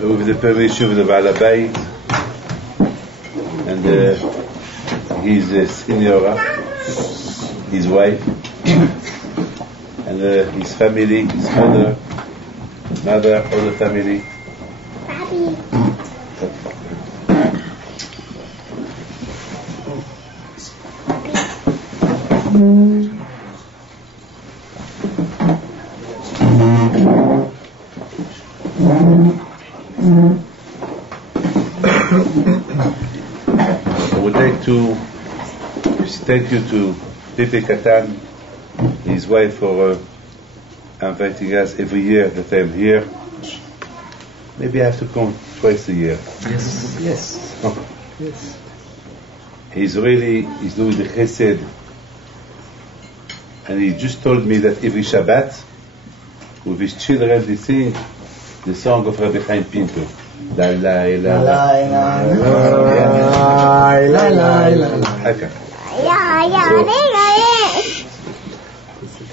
with the permission of the Baal Habayit and his Signora, his wife, and his family, his mother, all the family. I would like to thank you to Pepe Katan, his wife, for inviting us every year that I'm here. Maybe I have to come twice a year. Yes. Oh. Yes. He's doing the chesed. And he just told me that every Shabbat, with his children, they sing the song of Rabbi Chaim Pinto. La la la la la la.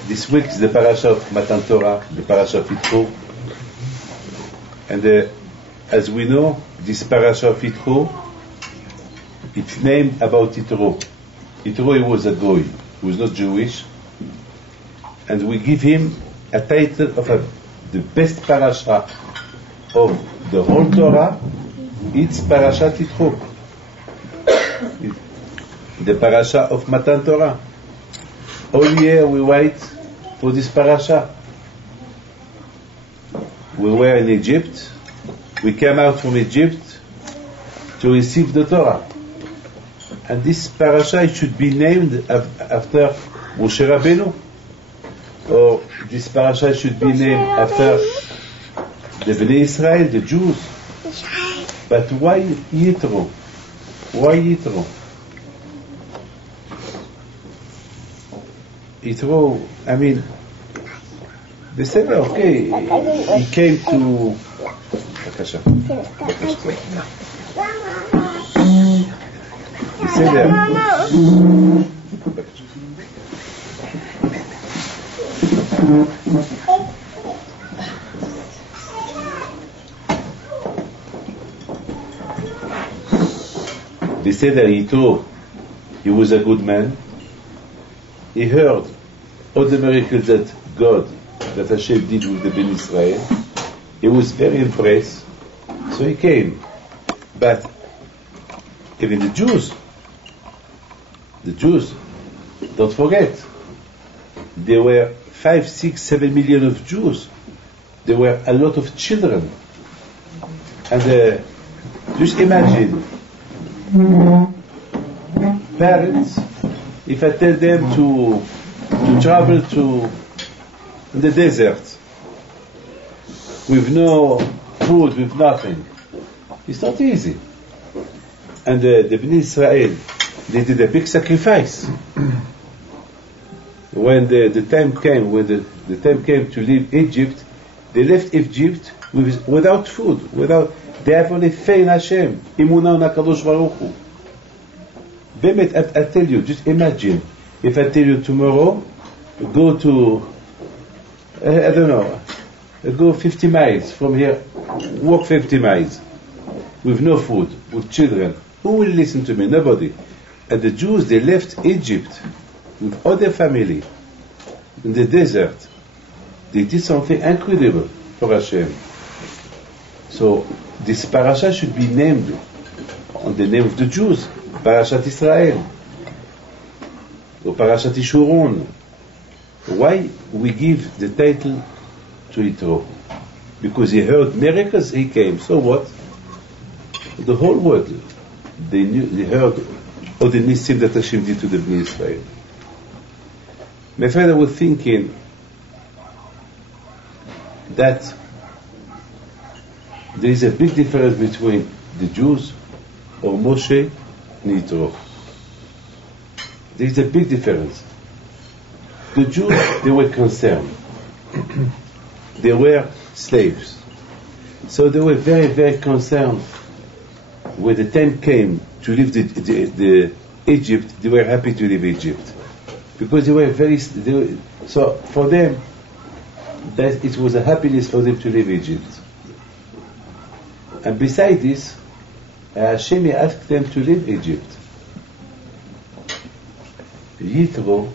This week is the parasha of Matan Torah, the parasha of Yitro. And as we know, this parasha of Yitro, it's named about Yitro. Yitro, he was a goy, he was not Jewish. And we give him a title of the best parasha of the whole Torah. It's Parashat Yitro, the parasha of Matan Torah. All year we wait for this parasha. We were in Egypt. We came out from Egypt to receive the Torah. And this parasha should be named after Moshe Rabbeinu. Or this parasha should be named after the Bnei Israel, the Jews. But why Yitro? Why Yitro? Yitro, I mean, they said, okay, he came to... He said they said that he was a good man. He heard all the miracles that Hashem did with the Ben Israel. He was very impressed, so he came. But even the Jews, don't forget, there were 5, 6, 7 million of Jews. There were a lot of children. And just imagine, parents, if I tell them to travel to the desert with no food, with nothing, it's not easy. And the Bnei Israel, they did a big sacrifice. When the time came, the time came to leave Egypt, they left Egypt without food, they have only faith in Hashem, Emunah on HaKadosh Baruch Hu. Bemet, I tell you, just imagine, if I tell you tomorrow, go to, I don't know, go 50 miles from here, walk 50 miles, with no food, with children. Who will listen to me? Nobody. And the Jews, they left Egypt with all their family in the desert. They did something incredible for Hashem. So this parasha should be named on the name of the Jews, Parashat Israel or Parashat Yishurun. Why we give the title to Yitro? Because he heard miracles, he came. So what? The whole world, they heard all the nisim that Hashem did to the Bnei Israel. My father was thinking that there is a big difference between the Jews or Moshe and Yitro. There is a big difference. The Jews, they were concerned. They were slaves. So they were very, very concerned. When the time came to leave the Egypt, they were happy to leave Egypt. Because so for them, that it was a happiness for them to leave Egypt. And beside this, Hashem asked them to leave Egypt. Yitro,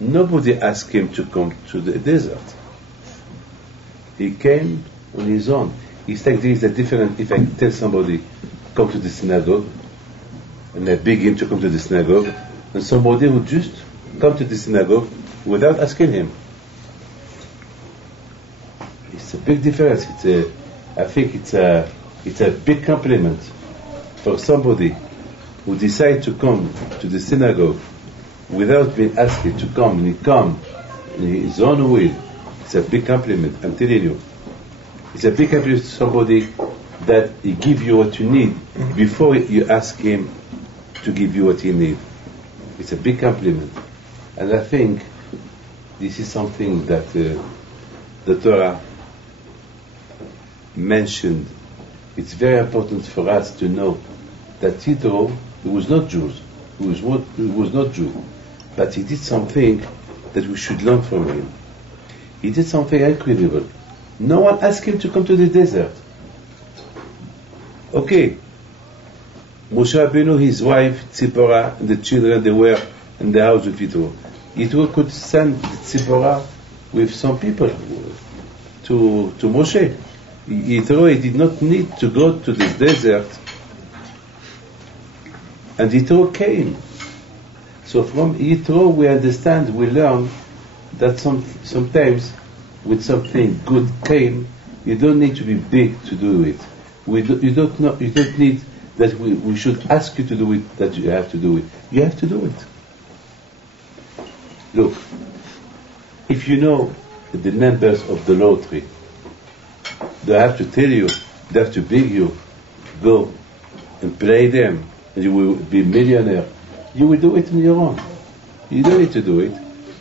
nobody asked him to come to the desert. He came on his own. It's like there is a difference if I tell somebody, come to the synagogue, and I beg him to come to the synagogue, and somebody would just come to the synagogue without asking him. It's a big difference. I think it's a big compliment for somebody who decides to come to the synagogue without being asked to come, and he comes in his own will. It's a big compliment, I'm telling you. It's a big compliment to somebody that he gives you what you need before you ask him to give you what you need. It's a big compliment. And I think this is something that the Torah mentioned. It's very important for us to know that Yitro, he was not Jew, he was not Jew, but he did something that we should learn from him. He did something incredible. No one asked him to come to the desert. Okay, Moshe Rabbeinu, his wife Tzipporah, and the children, they were in the house of Yitro. Yitro could send Tzipporah with some people to Moshe. Yitro, he did not need to go to the desert, and Yitro came. So from Yitro we understand, we learn that sometimes with something good came, you don't need to be big to do it. You don't need that we should ask you to do it, that you have to do it. You have to do it. Look, if you know the numbers of the lottery, they have to tell you, they have to beg you, go and play them, and you will be a millionaire. You will do it on your own. You don't need to do it.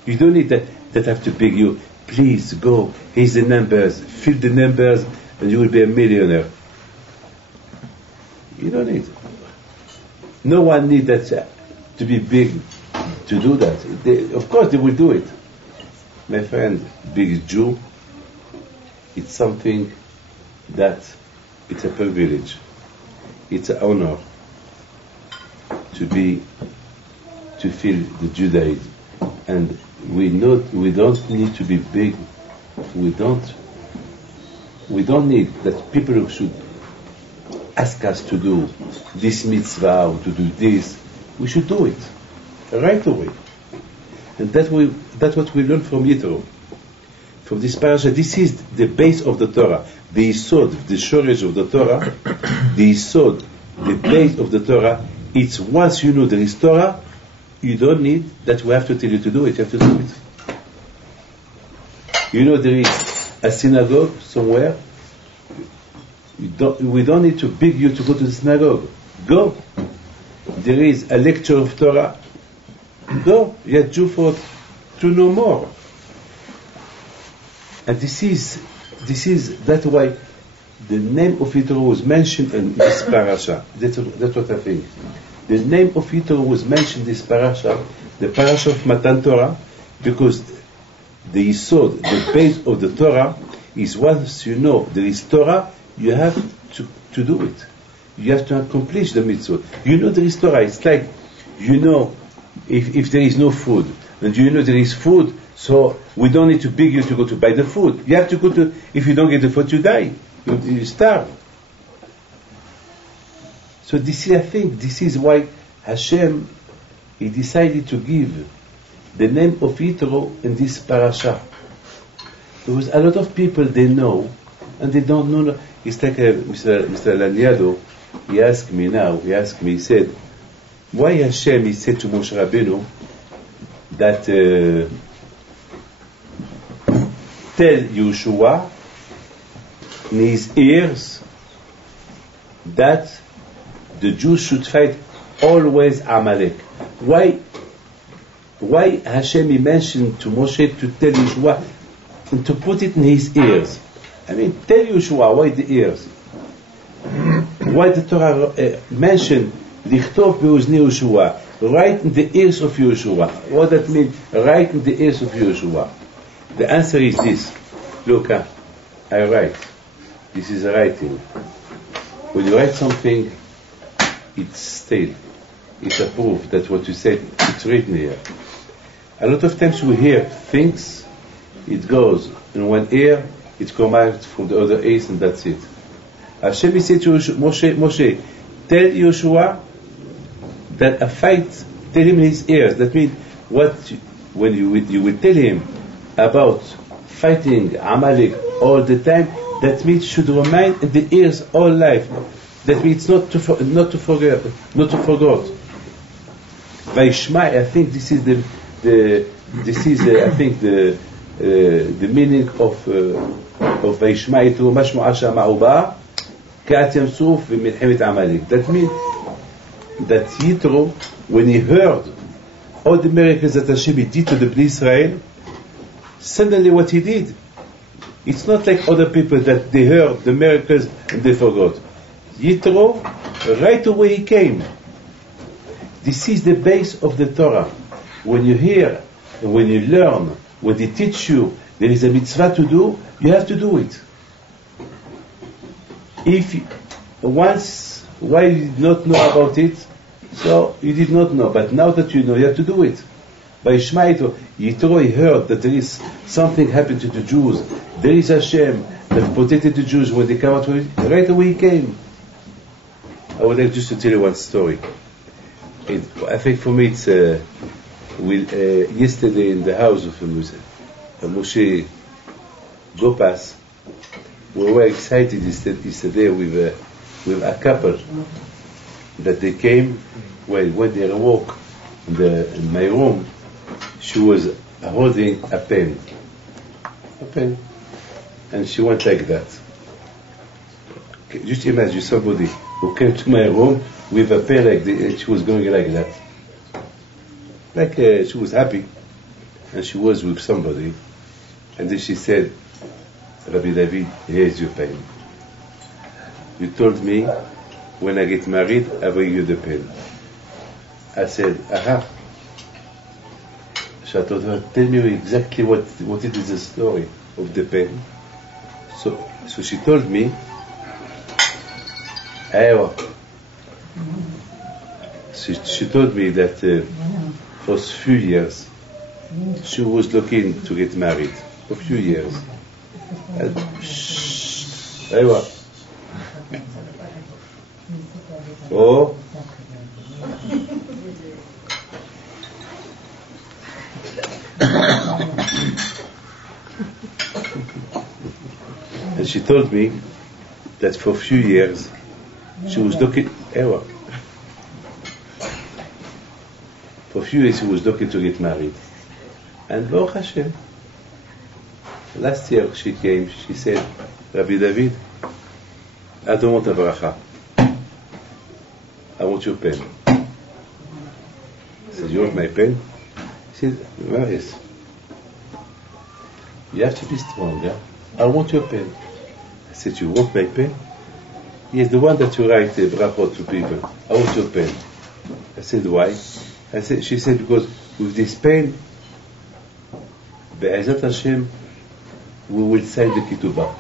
You don't need that have to beg you, please go, here's the numbers, fill the numbers, and you will be a millionaire. You don't need. No one needs that to be big to do that. Of course they will do it. My friend, big Jew, it's something that it's a privilege. It's an honor to feel the Judaism. And we don't need to be big. We don't need that people should ask us to do this mitzvah or to do this. We should do it right away. And that's what we learn from Yitro. From this parasha, this is the base of the Torah, the Yisod, the Shoresh of the Torah, the Yisod, the base of the Torah. It's once you know there is Torah, you don't need that we have to tell you to do it, you have to do it. You know there is a synagogue somewhere, we don't need to beg you to go to the synagogue. Go. There is a lecture of Torah. Go. You have to know more. And this is that's why the name of Yitro was mentioned in this parasha. That's what I think. The name of Yitro was mentioned in this parasha, the parasha of Matan Torah, because the Yisod, the base of the Torah, is once you know there is Torah, you have to do it. You have to accomplish the mitzvah. You know there is Torah. It's like, you know, if there is no food, and you know there is food, so we don't need to beg you to go to buy the food. You have to go to, if you don't get the food, you die. You starve. So this is, I think, this is why Hashem, he decided to give the name of Yitro in this parasha. There was a lot of people they know, and they don't know. It's like Mr. Laniado, he asked me, he said, why Hashem, he said to Moshe Rabbeinu, that tell Yeshua in his ears that the Jews should fight always Amalek. Why Hashem, he mentioned to Moshe to tell Yeshua and to put it in his ears? I mean, tell Yeshua, why the ears? Why the Torah mentioned Lichtov be'uzni Yeshua, right in the ears of Yeshua? What that means, right in the ears of Yeshua? The answer is this. Look, I write. This is writing. when you write something, it's stale. It's a proof that what you said, it's written here. A lot of times we hear things, it goes in one ear, it comes out from the other ears, and that's it. Hashem is said to Moshe, tell Yoshua that a fight, tell him in his ears. That means when you will tell him about fighting Amalek all the time, that means should remain in the ears all life. That means not to forget. Vaishma, I think this is the meaning of Vaishma Yitro Mashmu'a Shama'uba Ka'at Yam Suf v'Milchemet Amalek. That means that Yitro, when he heard all the miracles that Hashem did to the Bnei Israel, suddenly what he did, it's not like other people that they heard the miracles and they forgot. Yitro, right away he came. This is the base of the Torah. When you hear, and when you learn, when they teach you, there is a mitzvah to do, you have to do it. Why you did not know about it, so you did not know, but now that you know, you have to do it. By Yitro, he heard that there is something happened to the Jews. There is Hashem that protected the Jews when they come out with it. Right away he came. I would like just to tell you one story. I think for me it's yesterday in the house of Moshe Gopas, we were excited yesterday with a couple that they came. Well, when they walk in my room, she was holding a pen, and she went like that. Just imagine somebody who came to my room with a pen like this, and she was going like that. She was happy, and she was with somebody, and then she said, Rabbi David, here's your pen. You told me when I get married, I bring you the pen. I said, aha. So I told her, tell me exactly what it is the story of the pen. So she told me, she told me that for a few years she was looking to get married. For a few years. Oh. And she told me that for a few years she was looking. For a few years she was looking to get married. And Baruch Hashem, last year she came, she said, Rabbi David, I don't want a bracha. I want your pen. I said, you want my pen? He said, well, yes. You have to be strong, yeah? I want your pen. I said, you want my pen? Yes, the one that you write brachot to people. I want your pen. I said, why? She said, because with this pen, Be'ezat Hashem, we will sign the ketubah.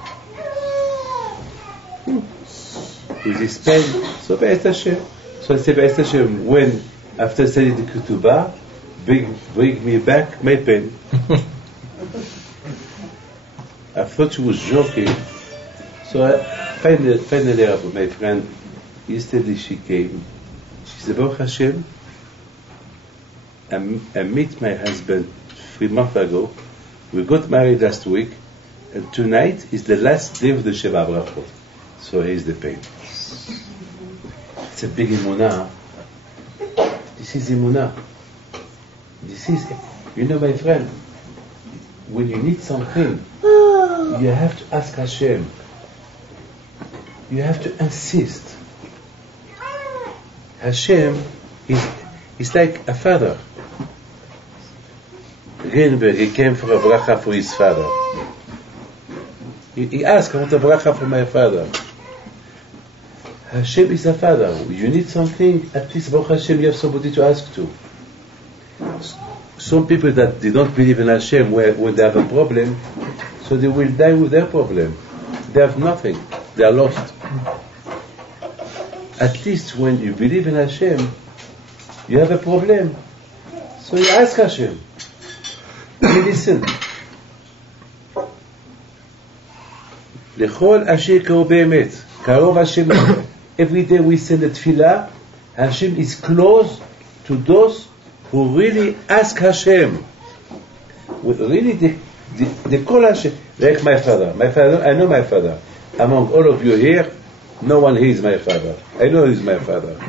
With this pen, so Be'ezat Hashem. So I said, Be'ezat Hashem, when, after signing the ketubah, bring me back my pen. I thought she was joking. So I finally, my friend, yesterday she came. She said, Baruch Hashem, I met my husband 3 months ago. We got married last week, and tonight is the last day of the Sheva Brachot. So here's the pen. It's a big emunah. This is emunah. This is, my friend, when you need something, you have to ask Hashem. You have to insist. Hashem is like a father. Greenberg, he came for a bracha for his father. He asked, I want a bracha for my father. Hashem is a father. You need something, at least Baruch Hashem, you have somebody to ask to. Some people that they don't believe in Hashem, when they have a problem, so they will die with their problem. They have nothing. They are lost. at least when you believe in Hashem, you have a problem. So you ask Hashem. You listen. לכל אשר קרוב באמת, קרוב השם. Every day we send a tefillah, Hashem is close to those who really ask Hashem. Really, they call Hashem. Like my father. My father, I know my father. Among all of you here, no one here is my father. I know he's my father.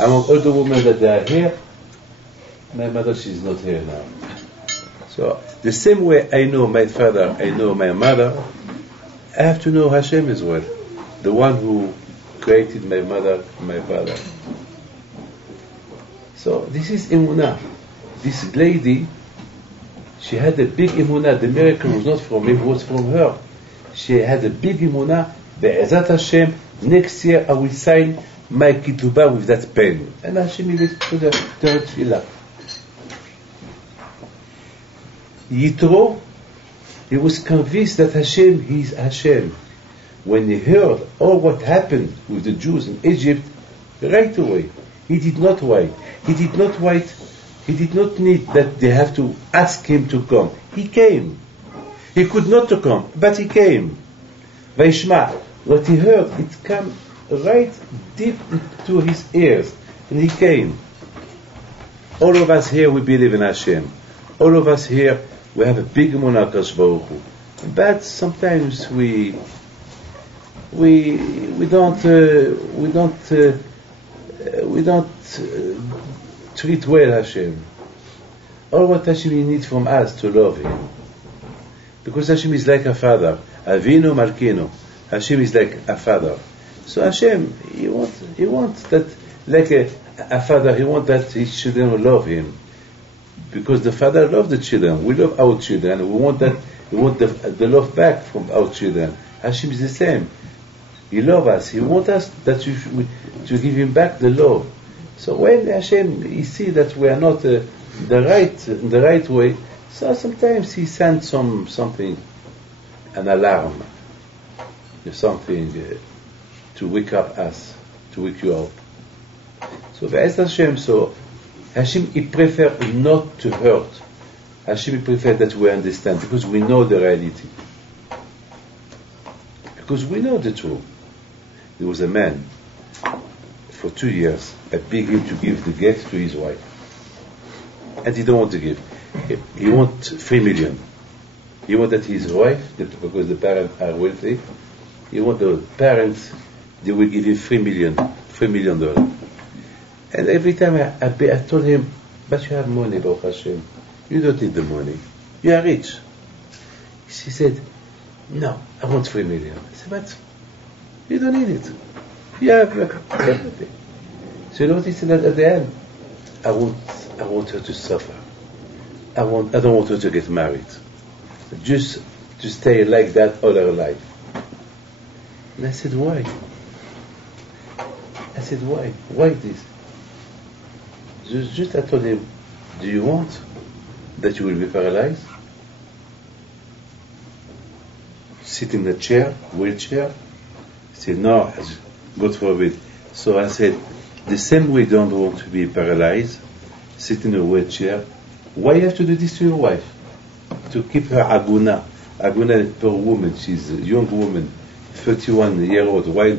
Among all the women that are here, my mother, she's not here now. So, the same way I know my father, I know my mother, I have to know Hashem as well. The one who created my mother and my father. So, this is Emunah. This lady, she had a big Emunah. The miracle was not from me, it was from her. She had a big Emunah. Be'ezat Hashem, next year I will sign my ketubah with that pen. And Hashem gave it to her tefillah. Yitro, he was convinced that Hashem, he is Hashem. When he heard all what happened with the Jews in Egypt, right away, he did not wait. He did not wait. He did not need that they have to ask him to come. He came. He could not to come, but he came. Vaishma, what he heard, it came right deep into his ears, and he came. All of us here, we believe in Hashem. All of us here, we have a big emunah Kadosh Baruch Hu. But sometimes we don't treat well Hashem. All what Hashem needs from us to love Him, because Hashem is like a father. Avinu Malkinu. Hashem is like a father. So Hashem, He wants that, like a father, He wants that His children will love Him. Because the father loves the children. We love our children. We want that. We want the love back from our children. Hashem is the same. He loves us. He wants us that to give Him back the love. So when Hashem He see that we are not the right way, so sometimes He sends something, an alarm, something to wake up us, to wake you up. So Be'ez Hashem, so Hashem, He prefer not to hurt. Hashem, He prefer that we understand, because we know the reality. Because we know the truth. There was a man, for 2 years, I begged him to give the gift to his wife. And he don't want to give. He wants 3 million. He want that his wife, because the parents are wealthy, he want the parents, they will give him $3 million. And every time I told him, but you have money, Baruch Hashem. You don't need the money. You are rich. She said, no, I want 3 million. I said, but you don't need it. You have everything. So you know what he said at the end? I want her to suffer. I don't want her to get married. Just to stay like that all her life. And I said, why? I said, why? Why this? Just I told him, do you want that you will be paralyzed? Sit in a chair, wheelchair? He said, no, God forbid. So I said, the same way you don't want to be paralyzed, sit in a wheelchair, why you have to do this to your wife? To keep her aguna. Aguna is per woman, she's a young woman, 31-year-old. Why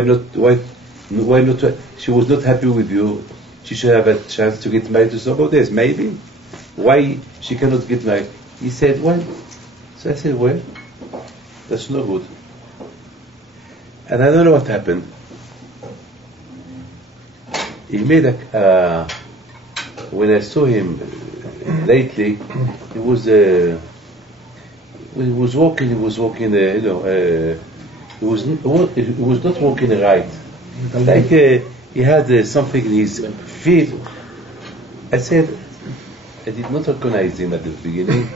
not? She was not happy with you. She should have a chance to get married to somebody else. Maybe. Why she cannot get married? He said, well. So I said, well, that's no good. And I don't know what happened. He made when I saw him lately, he was walking, he was not walking right. Like he had something in his feet. I said, I did not recognize him at the beginning.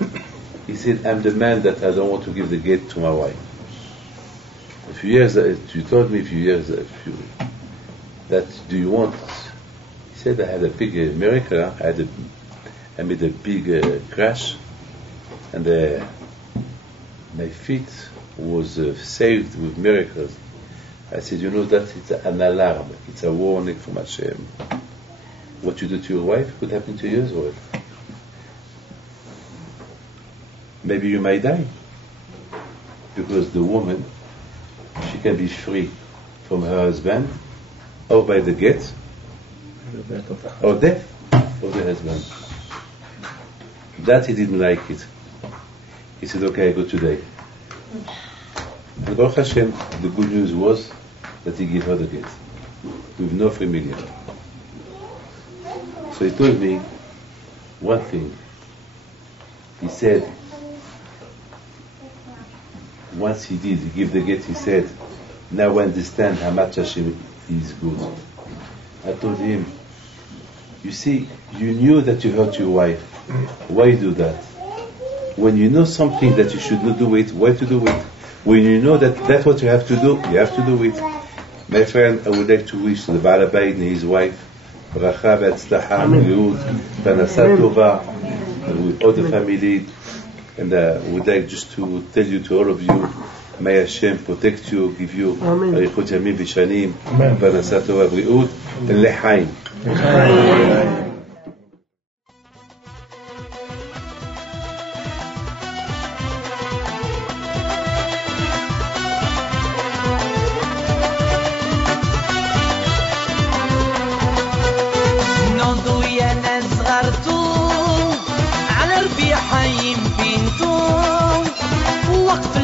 He said, I'm the man that I don't want to give the gate to my wife. A few years, you told me that do you want? He said, I had a big miracle. I made a big crash, and my feet was saved with miracles. I said, you know that it's an alarm, it's a warning from Hashem. What you do to your wife could happen to you as well. Maybe you might die. Because the woman, she can be free from her husband, or by the get, or death of the husband. That he didn't like it. He said, okay, I go today. And Baruch Hashem, the good news was that he gave her the get, with no familiar. So he told me one thing. He said, once he did, he gave the get, he said, now I understand how much Hashem is good. I told him, you see, you knew that you hurt your wife. Why do that? When you know something that you should not do it, why to do it? When you know that that's what you have to do, you have to do it. My friend, I would like to wish the Baal Bayit and his wife bracha v'atzlacha, b'riut, parnasa tova, with all the family. And I would like just to tell you, to all of you, may Hashem protect you, give you arichut yamim v'shanim, parnasa tova, b'riut, and lechaim. على ربيع حيم بنتو وقت